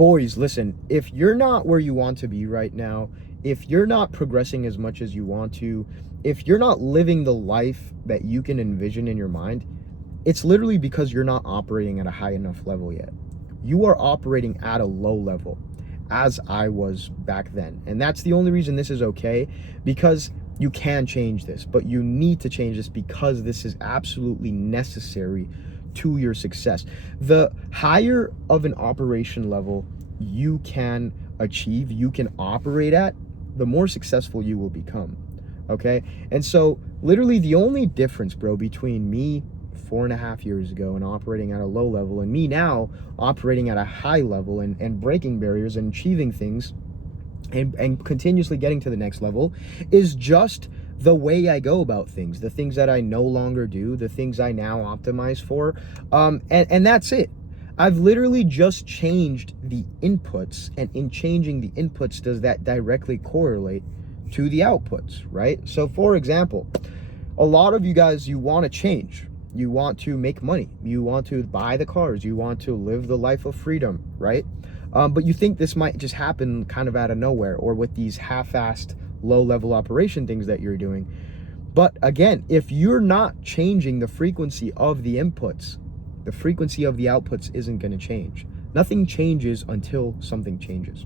boys, listen, if you're not where you want to be right now, if you're not progressing as much as you want to, if you're not living the life that you can envision in your mind, it's literally because you're not operating at a high enough level yet. You are operating at a low level, as I was back then. And that's the only reason this is okay, because you can change this, but you need to change this because this is absolutely necessary to your success. The higher of an operation level you can achieve, you can operate at, the more successful you will become. Okay? And so literally the only difference, bro, between me 4.5 years ago and operating at a low level and me now operating at a high level and breaking barriers and achieving things and continuously getting to the next level is just the way I go about things, the things that I no longer do, the things I now optimize for. And that's it. I've literally just changed the inputs, and in changing the inputs, does that directly correlate to the outputs, right? So for example, a lot of you guys, you want to change. You want to make money. You want to buy the cars. You want to live the life of freedom, right? But you think this might just happen kind of out of nowhere, or with these half-assed low-level operation things that you're doing. But again, if you're not changing the frequency of the inputs, the frequency of the outputs isn't going to change. Nothing changes until something changes.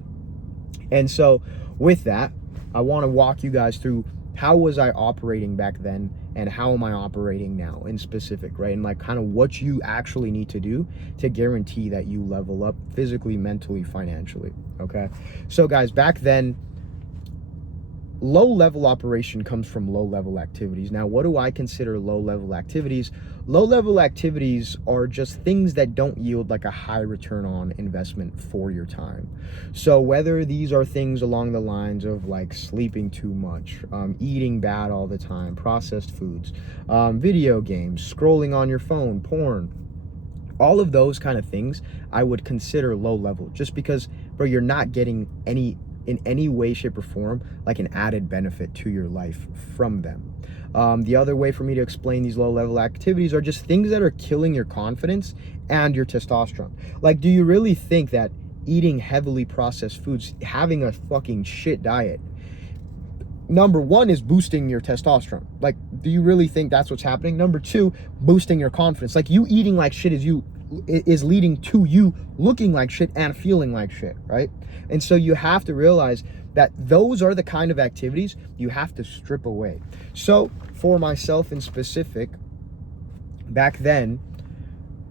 And so with that, I want to walk you guys through how was I operating back then and how am I operating now in specific, right? And like kind of what you actually need to do to guarantee that you level up physically, mentally, financially, okay? So guys, back then, low level operation comes from low level activities. Now, what do I consider low level activities? Low level activities are just things that don't yield like a high return on investment for your time. So whether these are things along the lines of like sleeping too much, eating bad all the time, processed foods, video games, scrolling on your phone, porn, all of those kind of things I would consider low level, just because, bro, you're not getting in any way, shape, or form like an added benefit to your life from them. The other way for me to explain these low level activities are just things that are killing your confidence and your testosterone. Like, do you really think that eating heavily processed foods, having a fucking shit diet, number one, is boosting your testosterone? Like, do you really think that's what's happening? Number two, boosting your confidence. Like, you eating like shit is leading to you looking like shit and feeling like shit, right? And so you have to realize that those are the kind of activities you have to strip away. So for myself in specific, back then,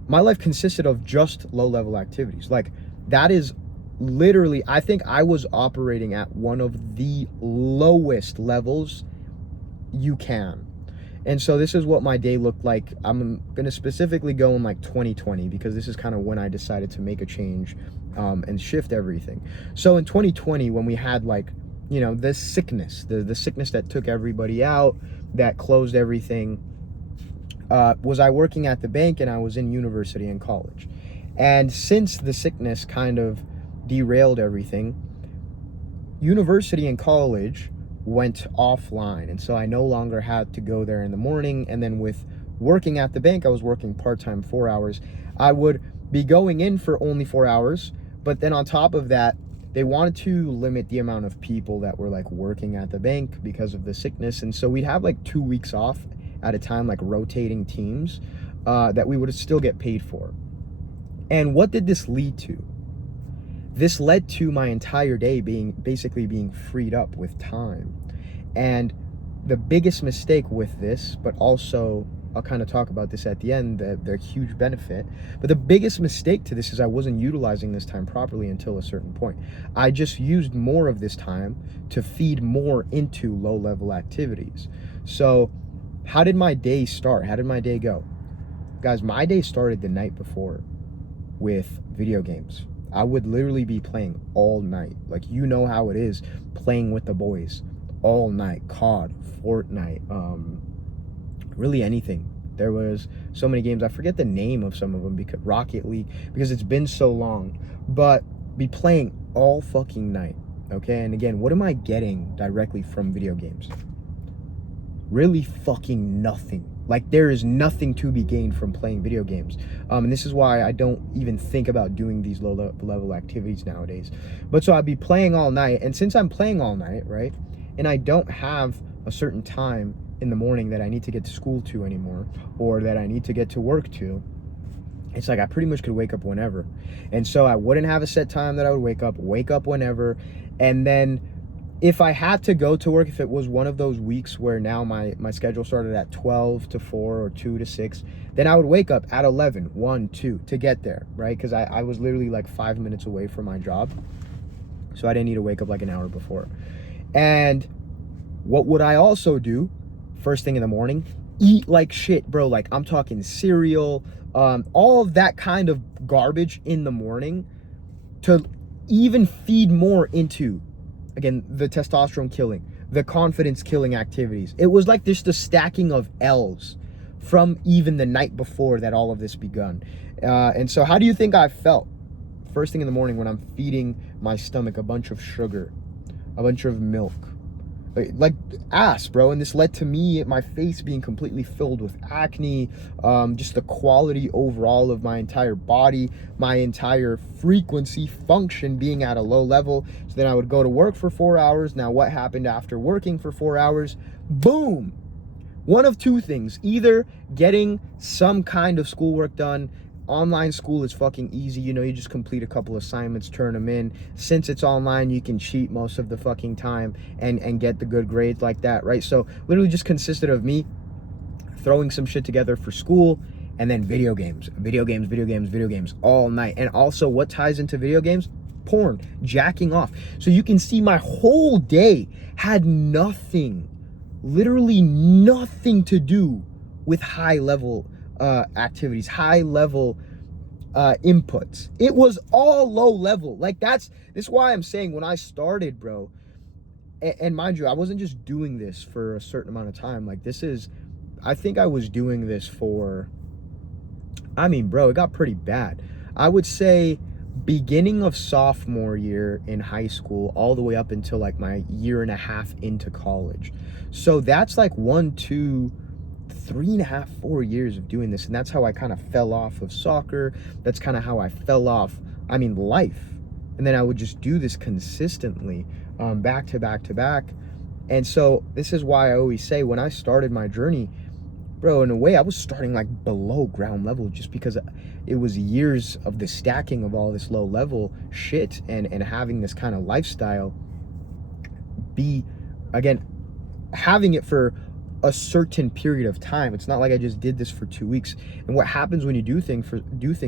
my life consisted of just low-level activities. Like, that is literally, I think I was operating at one of the lowest levels you can. And so this is what my day looked like. I'm going to specifically go in like 2020, because this is kind of when I decided to make a change and shift everything. So in 2020, when we had like, you know, this sickness, the sickness that took everybody out, that closed everything, was I working at the bank and I was in university and college. And since the sickness kind of derailed everything, university and college went offline, and so I no longer had to go there in the morning. And then with working at the bank, I was working part-time 4 hours. I would be going in for only 4 hours, but then on top of that, they wanted to limit the amount of people that were like working at the bank because of the sickness. And so we'd have like 2 weeks off at a time, like rotating teams, that we would still get paid for. And what did this lead to? This led to my entire day basically being freed up with time. And the biggest mistake with this, but also I'll kind of talk about this at the end, the huge benefit, but the biggest mistake to this is I wasn't utilizing this time properly until a certain point. I just used more of this time to feed more into low-level activities. So how did my day start? How did my day go? Guys, my day started the night before with video games. I would literally be playing all night. Like, you know how it is playing with the boys all night. COD, Fortnite, really anything. There was so many games. I forget the name of some of them, because Rocket League, because it's been so long. But be playing all fucking night, okay? And again, what am I getting directly from video games? Really fucking nothing. Like, there is nothing to be gained from playing video games. And this is why I don't even think about doing these low-level activities nowadays. But so I'd be playing all night, and since I'm playing all night, right, and I don't have a certain time in the morning that I need to get to school to anymore, or that I need to get to work to, it's like I pretty much could wake up whenever. And so I wouldn't have a set time that I would wake up whenever. And then if I had to go to work, if it was one of those weeks where now my schedule started at 12 to 4 or 2 to 6, then I would wake up at 11, 1, 2 to get there, right? Because I was literally like 5 minutes away from my job. So I didn't need to wake up like an hour before. And what would I also do first thing in the morning? Eat like shit, bro. Like, I'm talking cereal, all of that kind of garbage in the morning to even feed more into, again, the testosterone killing, the confidence killing activities. It was like just a stacking of L's from even the night before that all of this begun. And so how do you think I felt first thing in the morning when I'm feeding my stomach a bunch of sugar, a bunch of milk? Like ass, bro. And this led to me, my face being completely filled with acne, just the quality overall of my entire body, my entire frequency function being at a low level. So then I would go to work for 4 hours. Now what happened after working for 4 hours? Boom. One of two things: either getting some kind of schoolwork done. Online school is fucking easy. You know, you just complete a couple assignments, turn them in. Since it's online, you can cheat most of the fucking time and get the good grades like that, right? So literally just consisted of me throwing some shit together for school, and then video games all night. And also, what ties into video games? Porn, jacking off. So you can see my whole day had nothing, literally nothing to do with high level activities, high level inputs. It was all low level. Like, this is why I'm saying, when I started, bro, and mind you, I wasn't just doing this for a certain amount of time. Like, I think I was doing this for, I mean, bro, it got pretty bad. I would say beginning of sophomore year in high school all the way up until like my year and a half into college. So that's like 1, 2, 3.5, 4 years of doing this. And that's how I kind of fell off of soccer. That's kind of how I fell off, life. And then I would just do this consistently, back to back to back. And so this is why I always say, when I started my journey, bro, in a way I was starting like below ground level, just because it was years of the stacking of all this low level shit and having this kind of lifestyle be, again, having it for a certain period of time. It's not like I just did this for 2 weeks. And what happens when you do things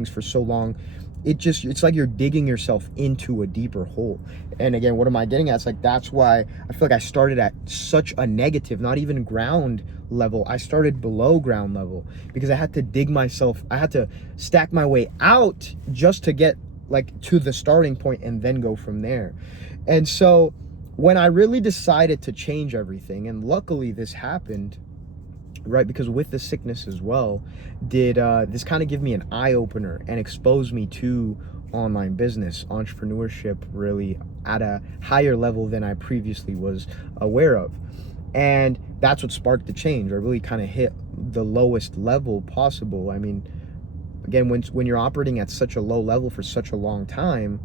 for so long, it's like you're digging yourself into a deeper hole. And again, what am I getting at? It's like, that's why I feel like I started at such a negative, not even ground level. I started below ground level because I had to stack my way out just to get like to the starting point and then go from there. And so when I really decided to change everything, and luckily this happened, right, because with the sickness as well, did this kind of give me an eye-opener and expose me to online business, entrepreneurship, really at a higher level than I previously was aware of. And that's what sparked the change. I really kind of hit the lowest level possible. I mean, again, when you're operating at such a low level for such a long time,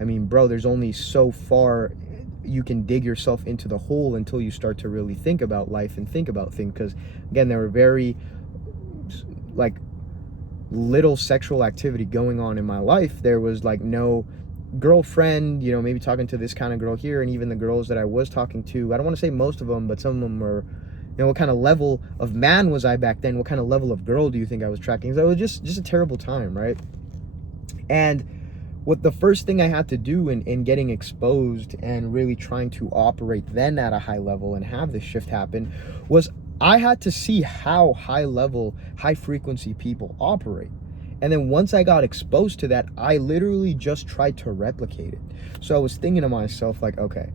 I mean, bro, there's only so far you can dig yourself into the hole until you start to really think about life and think about things. Because again, there were very like little sexual activity going on in my life. There was like no girlfriend, you know, maybe talking to this kind of girl here. And even the girls that I was talking to, I don't want to say most of them, but some of them were, you know, what kind of level of man was I back then? What kind of level of girl do you think I was tracking? So it was just a terrible time, right? And what the first thing I had to do in getting exposed and really trying to operate then at a high level and have this shift happen was I had to see how high level, high frequency people operate. And then once I got exposed to that, I literally just tried to replicate it. So I was thinking to myself, like, okay,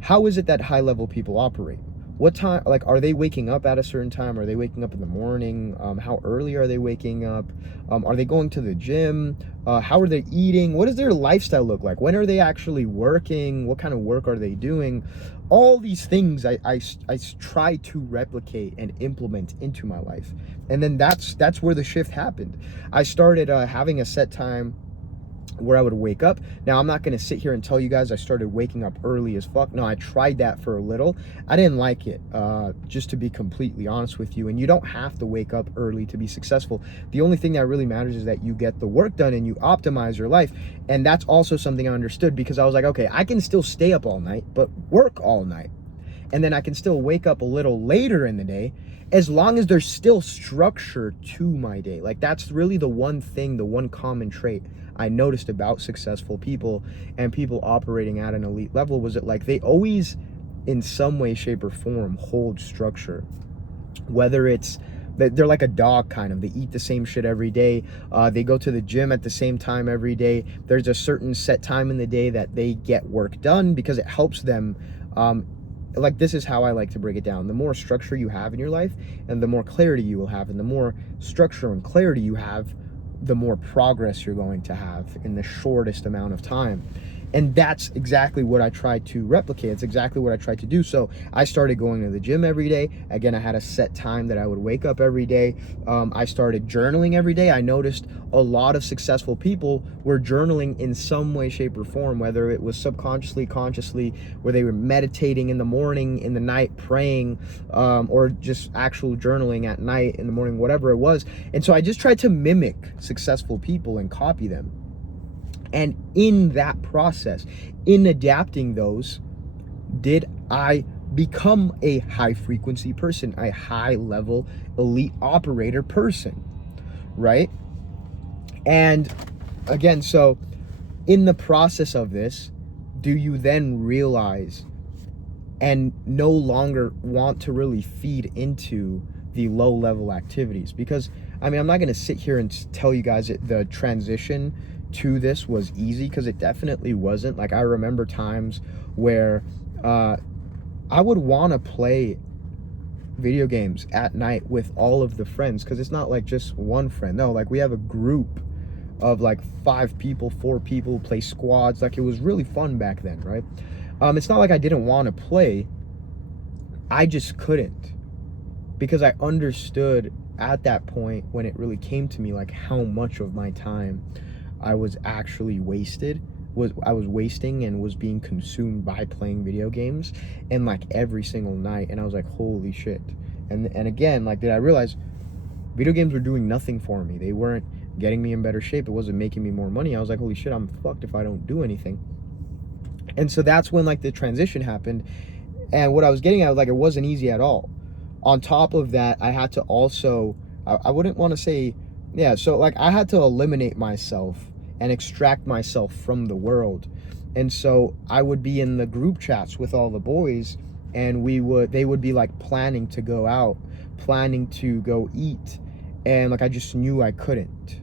how is it that high level people operate? what time, like, are they waking up at a certain time? Are they waking up in the morning? How early are they waking up? Are they going to the gym? How are they eating? What does their lifestyle look like? When are they actually working? What kind of work are they doing? All these things I try to replicate and implement into my life. And then that's where the shift happened. I started having a set time where I would wake up. Now, I'm not going to sit here and tell you guys I started waking up early as fuck. No, I tried that for a little. I didn't like it, just to be completely honest with you. And you don't have to wake up early to be successful. The only thing that really matters is that you get the work done and you optimize your life. And that's also something I understood, because I was like, okay, I can still stay up all night, but work all night. And then I can still wake up a little later in the day, as long as there's still structure to my day. Like, that's really the one thing, the one common trait I noticed about successful people and people operating at an elite level, was that, like, they always, in some way, shape, or form, hold structure. Whether it's that they're like a dog, kind of. They eat the same shit every day. They go to the gym at the same time every day. There's a certain set time in the day that they get work done, because it helps them. Like, this is how I like to break it down. The more structure you have in your life, and the more clarity you will have, and the more structure and clarity you have, the more progress you're going to have in the shortest amount of time. And that's exactly what I tried to replicate. It's exactly what I tried to do. So I started going to the gym every day. Again, I had a set time that I would wake up every day. I started journaling every day. I noticed a lot of successful people were journaling in some way, shape, or form, whether it was subconsciously, consciously, where they were meditating in the morning, in the night, praying, or just actual journaling at night, in the morning, whatever it was. And so I just tried to mimic successful people and copy them. And in that process, in adapting those, did I become a high frequency person, a high level elite operator person, right? And again, so in the process of this, do you then realize and no longer want to really feed into the low level activities? Because, I mean, I'm not going to sit here and tell you guys that the transition to this was easy, because it definitely wasn't. Like, I remember times where I would want to play video games at night with all of the friends, because it's not like just one friend. No, like, we have a group of like 5 people, 4 people, play squads. Like, it was really fun back then, right? It's not like I didn't want to play. I just couldn't, because I understood at that point, when it really came to me, like, how much of my time I was actually I was wasting and was being consumed by playing video games, and like every single night. And I was like, holy shit. And again, like, did I realize video games were doing nothing for me? They weren't getting me in better shape. It wasn't making me more money. I was like, holy shit, I'm fucked if I don't do anything. And so that's when, like, the transition happened. And what I was getting at, like, it wasn't easy at all. On top of that, I had to also, I wouldn't want to say, yeah, so like, I had to eliminate myself and extract myself from the world. And so I would be in the group chats with all the boys, and they would be like planning to go out, planning to go eat. And like, I just knew I couldn't.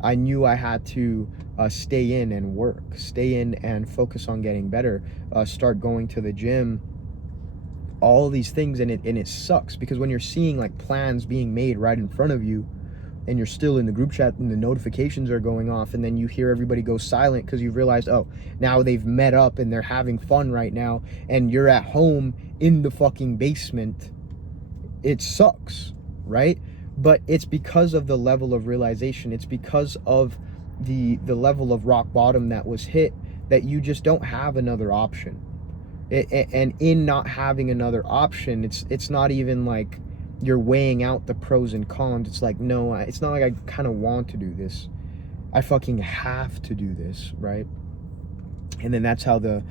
I knew I had to stay in and work, stay in and focus on getting better, start going to the gym, all these things. And it sucks, because when you're seeing like plans being made right in front of you, and you're still in the group chat and the notifications are going off, and then you hear everybody go silent because you've realized, oh, now they've met up and they're having fun right now, and you're at home in the fucking basement. It sucks, right? But it's because of the level of realization. It's because of the level of rock bottom that was hit, that you just don't have another option. And in not having another option, it's not even like you're weighing out the pros and cons. It's like, no, it's not like I kind of want to do this. I fucking have to do this, right? And then that's how the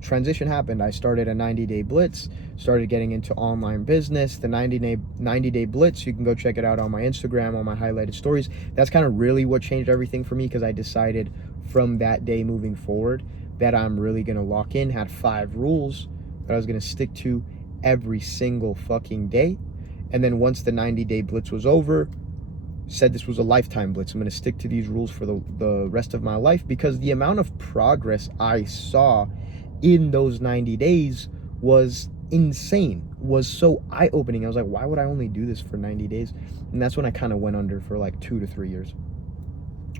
transition happened. I started a 90-day blitz, started getting into online business. The 90-day blitz, you can go check it out on my Instagram, on my highlighted stories. That's kind of really what changed everything for me, because I decided from that day moving forward that I'm really going to lock in. Had 5 rules that I was going to stick to every single fucking day. And then once the 90-day blitz was over, said this was a lifetime blitz. I'm going to stick to these rules for the rest of my life, because the amount of progress I saw in those 90 days was insane, was so eye-opening. I was like, why would I only do this for 90 days? And that's when I kind of went under for like 2 to 3 years,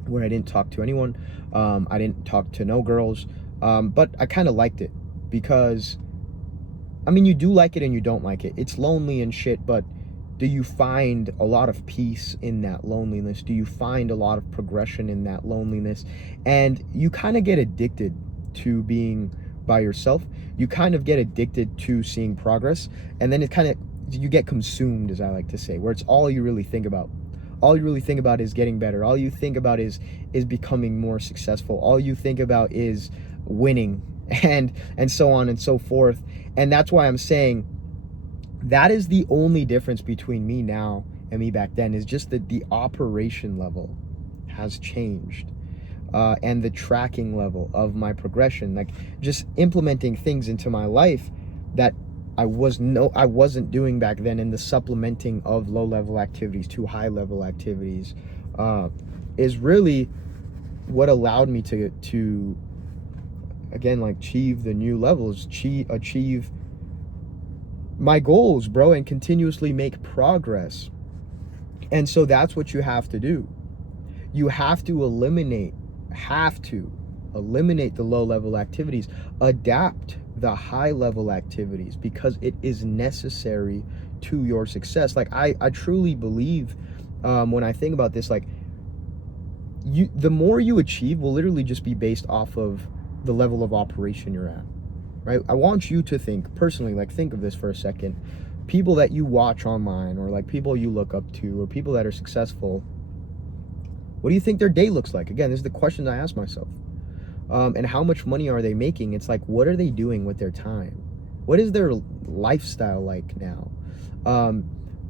where I didn't talk to anyone. I didn't talk to no girls, but I kind of liked it because, I mean, you do like it and you don't like it. It's lonely and shit, but do you find a lot of peace in that loneliness? Do you find a lot of progression in that loneliness? And you kind of get addicted to being by yourself. You kind of get addicted to seeing progress, and then it kind of, you get consumed, as I like to say, where it's all you really think about. All you really think about is getting better. All you think about is becoming more successful. All you think about is winning, and so on and so forth. And that's why I'm saying that is the only difference between me now and me back then, is just that the operation level has changed, and the tracking level of my progression, like just implementing things into my life that I wasn't doing back then, and the supplementing of low-level activities to high-level activities is really what allowed me to again, like, achieve the new levels, achieve my goals, bro, and continuously make progress. And so that's what you have to do. You have to eliminate the low-level activities, adapt the high-level activities, because it is necessary to your success. Like, I truly believe, when I think about this, like, the more you achieve will literally just be based off of the level of operation you're at, right? I want you to think personally, like, think of this for a second. People that you watch online, or like people you look up to, or people that are successful, what do you think their day looks like? Again, this is the question I ask myself. And how much money are they making? It's like, what are they doing with their time? What is their lifestyle like now?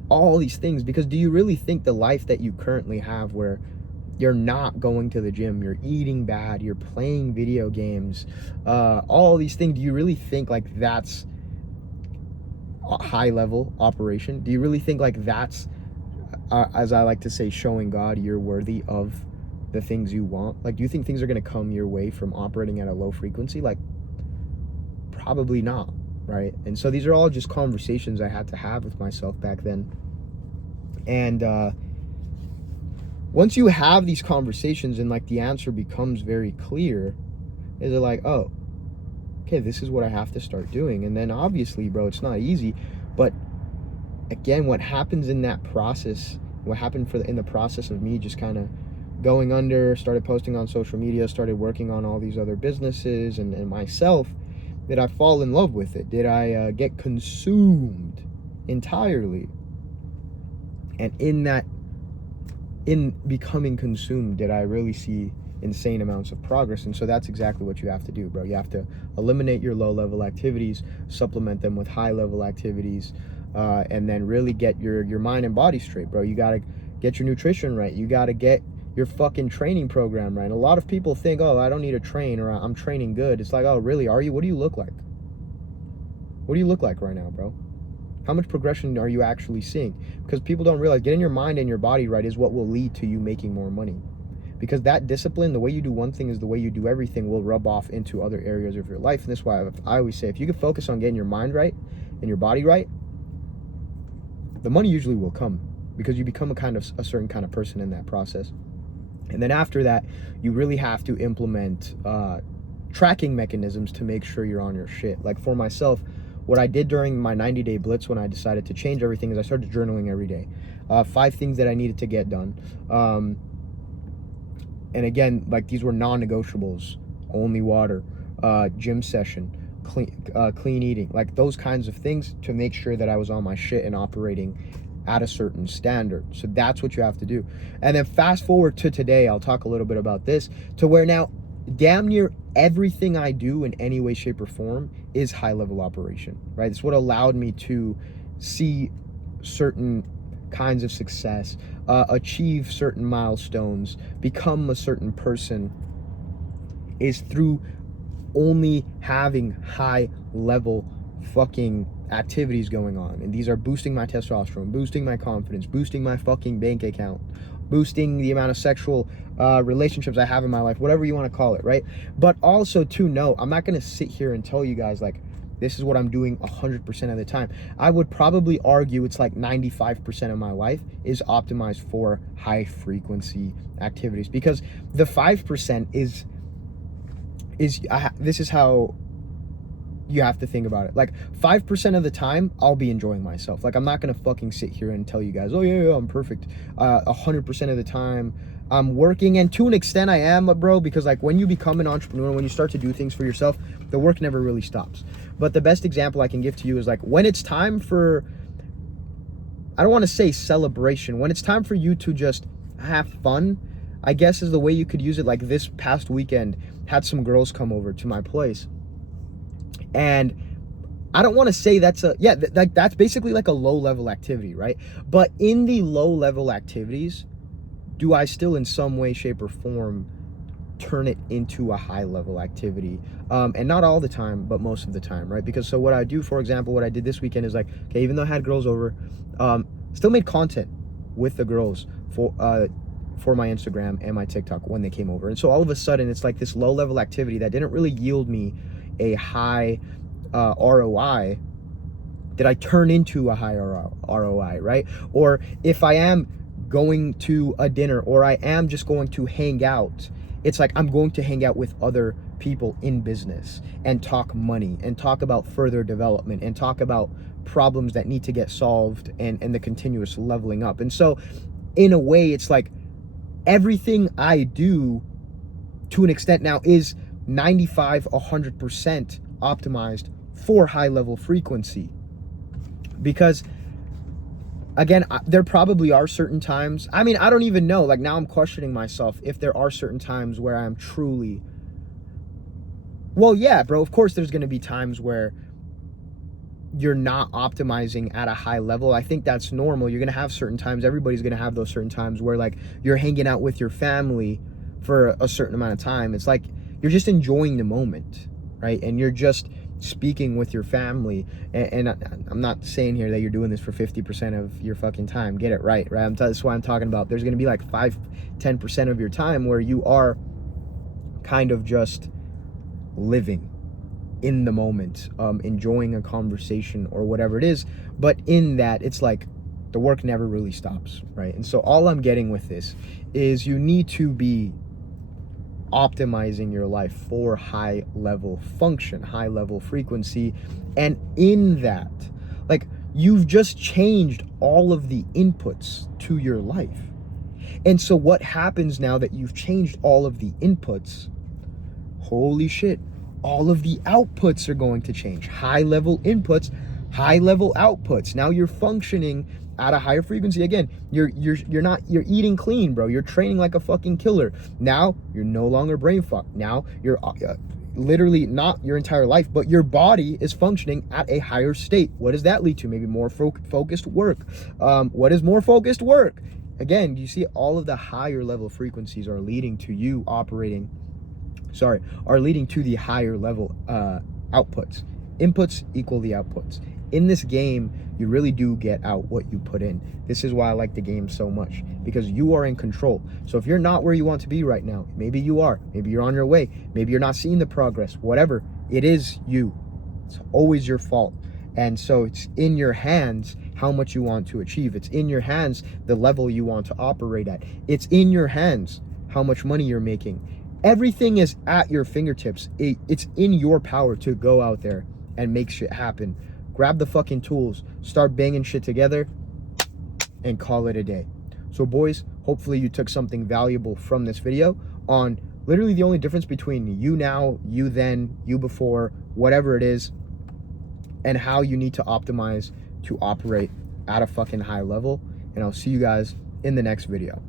All these things, because do you really think the life that you currently have, where you're not going to the gym, you're eating bad, you're playing video games, all these things, do you really think like that's a high level operation? Do you really think like that's, as I like to say, showing God you're worthy of the things you want? Like, do you think things are going to come your way from operating at a low frequency? Like, probably not, right? And so these are all just conversations I had to have with myself back then. And once you have these conversations and like the answer becomes very clear, is it like, oh, okay, this is what I have to start doing. And then obviously, bro, it's not easy, but again, what happens in that process, what happened in the process of me just kind of going under, started posting on social media, started working on all these other businesses and myself, did I fall in love with it? Did I get consumed entirely? And in becoming consumed, did I really see insane amounts of progress? And so that's exactly what you have to do, bro. You have to eliminate your low-level activities, supplement them with high-level activities, and then really get your mind and body straight, bro. You gotta get your nutrition right. You gotta get your fucking training program right. And a lot of people think, oh, I don't need to train, or I'm training good. It's like, oh, really? Are you? What do you look like? What do you look like right now, bro? How much progression are you actually seeing? Because people don't realize getting your mind and your body right is what will lead to you making more money. Because that discipline, the way you do one thing is the way you do everything, will rub off into other areas of your life. And that's why I always say, if you can focus on getting your mind right and your body right, the money usually will come, because you become a certain kind of person in that process. And then after that, you really have to implement tracking mechanisms to make sure you're on your shit. Like for myself, what I did during my 90-day blitz when I decided to change everything is I started journaling every day. 5 things that I needed to get done. And again, like, these were non-negotiables: only water, gym session, clean eating, like those kinds of things, to make sure that I was on my shit and operating at a certain standard. So that's what you have to do. And then fast forward to today, I'll talk a little bit about this, to where now damn near everything I do in any way, shape, or form is high level operation, right? It's what allowed me to see certain kinds of success, achieve certain milestones, become a certain person, is through only having high level fucking activities going on. And these are boosting my testosterone, boosting my confidence, boosting my fucking bank account, boosting the amount of sexual relationships I have in my life, whatever you want to call it, right? But also to know, I'm not going to sit here and tell you guys like This is what I'm doing 100% of the time. I would probably argue it's like 95% of my life is optimized for high frequency activities, because the 5% is this is how you have to think about it. Like 5% of the time I'll be enjoying myself. Like I'm not gonna fucking sit here and tell you guys, oh yeah, I'm perfect 100% of the time I'm working. And to an extent I am, bro, because like when you become an entrepreneur, when you start to do things for yourself, the work never really stops. But the best example I can give to you is like when it's time for, I don't want to say celebration, when it's time for you to just have fun, I guess is the way you could use it. Like this past weekend, had some girls come over to my place, and I don't want to say that's a, yeah, that's basically like a low level activity, right? But in the low level activities, do I still in some way, shape, or form turn it into a high level activity? And not all the time, but most of the time, right? Because so what I do, for example, what I did this weekend is like, okay, even though I had girls over, still made content with the girls for my Instagram and my TikTok when they came over. And so all of a sudden it's like this low level activity that didn't really yield me a high ROI, did I turn into a high ROI, right? Or if I am going to a dinner, or I am just going to hang out, it's like I'm going to hang out with other people in business and talk money and talk about further development and talk about problems that need to get solved, and the continuous leveling up. And so in a way, it's like everything I do to an extent now is 95, 100% optimized for high level frequency. Because again, there probably are certain times, I mean, I don't even know, like now I'm questioning myself if there are certain times where I'm truly, well, yeah, bro, of course there's going to be times where you're not optimizing at a high level. I think that's normal. You're going to have certain times, everybody's going to have those certain times where like you're hanging out with your family for a certain amount of time. It's like you're just enjoying the moment, right? And you're just speaking with your family. And I'm not saying here that you're doing this for 50% of your fucking time. Get it right? That's why I'm talking about there's going to be like 5-10% of your time where you are kind of just living in the moment, enjoying a conversation or whatever it is. But in that, it's like the work never really stops, right? And so all I'm getting with this is you need to be optimizing your life for high level function, high level frequency. And in that, like, you've just changed all of the inputs to your life. And so what happens now that you've changed all of the inputs, holy shit, all of the outputs are going to change. High level inputs, high level outputs. Now you're functioning at a higher frequency. Again, you're eating clean, bro. You're training like a fucking killer. Now you're no longer brain fucked. Now you're literally, not your entire life, but your body is functioning at a higher state. What does that lead to? Maybe more focused work. What is more focused work? Again, you see all of the higher level frequencies are leading to you are leading to the higher level outputs. Inputs equal the outputs. In this game, you really do get out what you put in. This is why I like the game so much, because you are in control. So if you're not where you want to be right now, maybe you are, maybe you're on your way, maybe you're not seeing the progress, whatever, it is you. It's always your fault. And so it's in your hands how much you want to achieve. It's in your hands the level you want to operate at. It's in your hands how much money you're making. Everything is at your fingertips. It's in your power to go out there and make shit happen. Grab the fucking tools, start banging shit together, and call it a day. So boys, hopefully you took something valuable from this video on literally the only difference between you now, you then, you before, whatever it is, and how you need to optimize to operate at a fucking high level. And I'll see you guys in the next video.